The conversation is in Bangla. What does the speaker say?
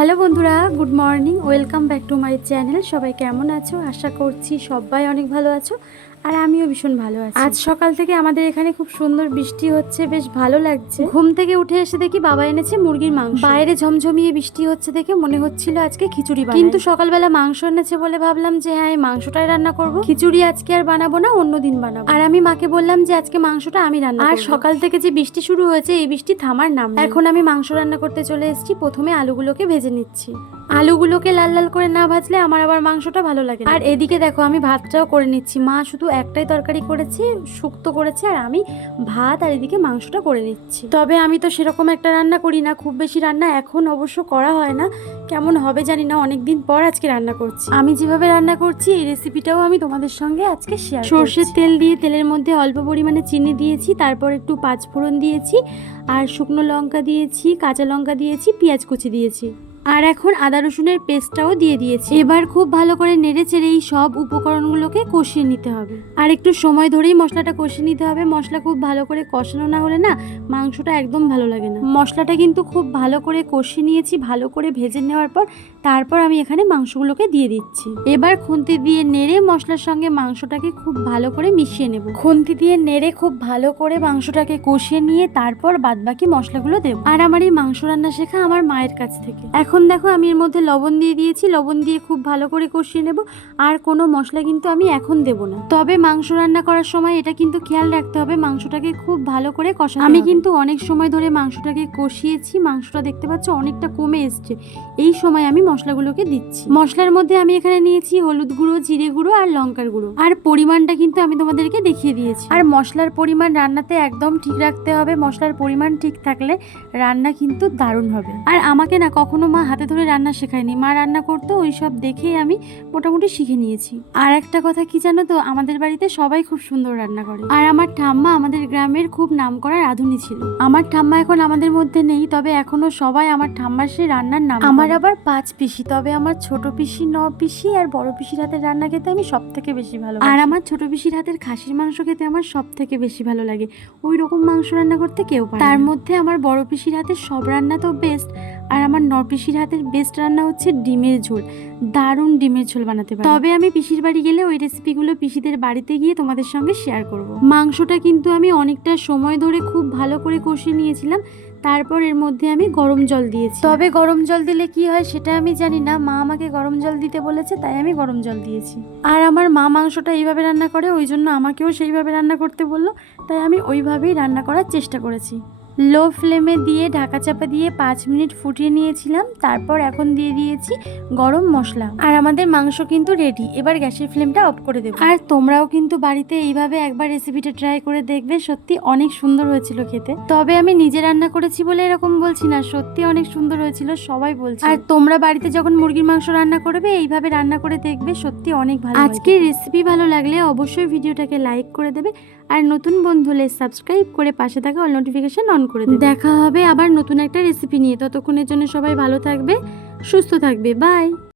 হ্যালো বন্ধুরা, good morning. Welcome back to my channel. সবাই কেমন আছো? আশা করছি সবাই অনেক ভালো আছো, আর আমিও ভীষণ ভালো আছি। আজ সকাল থেকে আমাদের এখানে খুব সুন্দর বৃষ্টি হচ্ছে, বেশ ভালো লাগছে। ঘুম থেকে উঠে এসে দেখি বাবা এনেছে মুরগির মাংস। বাইরে ঝমঝমিয়ে বৃষ্টি হচ্ছে দেখে মনে হচ্ছিল আজকে খিচুড়ি বানাই, কিন্তু সকালবেলা মাংস এনেছে বলে ভাবলাম যে হ্যাঁ, এই মাংসটাই রান্না করব। খিচুড়ি আজকে আর বানাবো না, অন্যদিন বানাবো। আর আমি মাকে বললাম যে আজকে মাংসটা আমি রান্না করব। আর সকাল থেকে যে বৃষ্টি শুরু হয়েছে, এই বৃষ্টি থামার নাম নেই। এখন আমি মাংস রান্না করতে চলে এসেছি। প্রথমে আলুগুলোকে ভেজে নিচ্ছি। আলুগুলোকে লাল লাল করে না ভাজলে আমার আবার মাংসটা ভালো লাগে না। আর এদিকে দেখো আমি ভাতটাও করে নিচ্ছি। মা শুধু একটাই তরকারি করেছে, শুক্তো করেছে, আর আমি ভাত আর এদিকে মাংসটা করে নিচ্ছি। তবে আমি তো সেরকম একটা রান্না করি না, খুব বেশি রান্না এখন অবশ্য করা হয় না। কেমন হবে জানি না, অনেকদিন পর আজকে রান্না করছি। আমি যেভাবে রান্না করছি এই রেসিপিটাও আমি তোমাদের সঙ্গে আজকে শেয়ার করছি। সর্ষের তেল দিয়ে তেলের মধ্যে অল্প পরিমাণে চিনি দিয়েছি, তারপর একটু পাঁচফোড়ন দিয়েছি, আর শুকনো লঙ্কা দিয়েছি, কাঁচা লঙ্কা দিয়েছি, পেঁয়াজ কুচি দিয়েছি, আর এখন আদা রসুনের পেস্টটাও দিয়ে দিয়েছি। এবার খুব ভালো করে নেড়ে চেড়ে এই সব উপকরণগুলোকে কষিয়ে নিতে হবে, আর একটু সময় ধরেই মশলাটা কষিয়ে নিতে হবে। মশলা খুব ভালো করে কষানো না হলে না মাংসটা একদম ভালো লাগে না। মশলাটা কিন্তু খুব ভালো করে কষিয়ে নিয়েছি। ভালো করে ভেজে নেওয়ার পর তারপর আমি এখানে মাংসগুলোকে দিয়ে দিচ্ছি। এবার খুন্তি দিয়ে নেড়ে মশলার সঙ্গে মাংসটাকে খুব ভালো করে মিশিয়ে নেব। খুন্তি দিয়ে নেড়ে খুব ভালো করে মাংসটাকে কষিয়ে নিয়ে তারপর বাদবাকি মশলাগুলো দেব। আর আমার এই মাংস রান্না শেখা আমার মায়ের কাছ থেকে। এখন দেখো আমি এর মধ্যে লবণ দিয়ে দিয়েছি। লবণ দিয়ে খুব ভালো করে কষিয়ে নেব। আর কোনো মশলা কিন্তু আমি এখন দেব না। তবে মাংস রান্না করার সময় এটা কিন্তু খেয়াল রাখতে হবে, মাংসটাকে খুব ভালো করে কষাতে হবে। আমি কিন্তু অনেক সময় ধরে মাংসটাকে কষিয়েছি। মাংসটা দেখতে পাচ্ছ অনেকটা কমে এসছে। এই সময় আমি মশলাগুলোকে দিচ্ছি। মশলার মধ্যে আমি এখানে নিয়েছি হলুদ গুঁড়ো, জিরে গুঁড়ো আর লঙ্কার গুঁড়ো। আর পরিমাণটা কিন্তু আমি তোমাদেরকে দেখিয়ে দিয়েছি। আর মশলার পরিমাণ রান্নাতে একদম ঠিক রাখতে হবে। মশলার পরিমাণ ঠিক থাকলে রান্না কিন্তু দারুণ হবে। আর আমাকে না কখনো মা হাতে ধরে রান্না শেখায়নি। মা রান্না করতো, ওই সব দেখেই আমি মোটামুটি শিখে নিয়েছি। আর একটা কথা কি জানো তো, আমাদের বাড়িতে সবাই খুব সুন্দর রান্না করে। আর আমার ঠাম্মা আমাদের গ্রামের খুব নামকরা রাঁধুনি ছিল। আমার ঠাম্মা এখন আমাদের মধ্যে নেই, তবে এখনো সবাই আমার ঠাম্মার সেই রান্নার নাম। আমার আবার 5 পিসি, তবে আমার ছোট পিসি 9 পিসি আর বড় পিসির হাতের রান্না খেতে আমি সব থেকে বেশি ভালো। আর আমার ছোট পিসির হাতের খাসির মাংস খেতে আমার সব থেকে বেশি ভালো লাগে। ওই রকম মাংস রান্না করতে কেউ পারে না। তার মধ্যে আমার বড় পিসির হাতের সব রান্না তো বেস্ট, আর আমার 9 পিসির হাতের বেস্ট রান্না হচ্ছে ডিমের ঝোল। দারুণ ডিমের ঝোল বানাতে পারি। তবে আমি পিসির বাড়ি গেলে ওই রেসিপিগুলো পিসিদের বাড়িতে গিয়ে তোমাদের সঙ্গে শেয়ার করব। মাংসটা কিন্তু আমি অনেকটা সময় ধরে খুব ভালো করে কষিয়ে নিয়েছিলাম। তারপর এর মধ্যে আমি গরম জল দিয়েছি। তবে গরম জল দিলে কি হয় সেটা আমি জানি না, মা আমাকে গরম জল দিতে বলেছে, তাই আমি গরম জল দিয়েছি। আর আমার মা মাংসটা এইভাবে রান্না করে, ওই জন্য আমাকেও সেইভাবে রান্না করতে বললো, তাই আমি ওইভাবেই রান্না করার চেষ্টা করেছি। লো ফ্লেমে দিয়ে ঢাকা চাপা দিয়ে 5 মিনিট ফুটিয়ে নিয়েছিলাম। তারপর এখন দিয়ে দিয়েছি গরম মশলা। আর আমাদের মাংস কিন্তু রেডি। এবার গ্যাসের ফ্লেমটা অফ করে দেবো। আর তোমরাও কিন্তু বাড়িতে এইভাবে একবার রেসিপিটা ট্রাই করে দেখবে, সত্যি অনেক সুন্দর হয়েছিল খেতে। তবে আমি নিজে রান্না করেছি বলে এরকম বলছি না, সত্যি অনেক সুন্দর হয়েছিল, সবাই বলছে। আর তোমরা বাড়িতে যখন মুরগির মাংস রান্না করবে এইভাবে রান্না করে দেখবে, সত্যি অনেক ভালো। আজকের রেসিপি ভালো লাগলে অবশ্যই ভিডিওটাকে লাইক করে দেবে, আর নতুন বন্ধু হলে সাবস্ক্রাইব করে পাশে থাকা অল নোটিফিকেশন অন করে দেবে। দেখা হবে আবার নতুন একটা রেসিপি নিয়ে। ততক্ষণের জন্য সবাই ভালো থাকবে, সুস্থ থাকবে। বাই।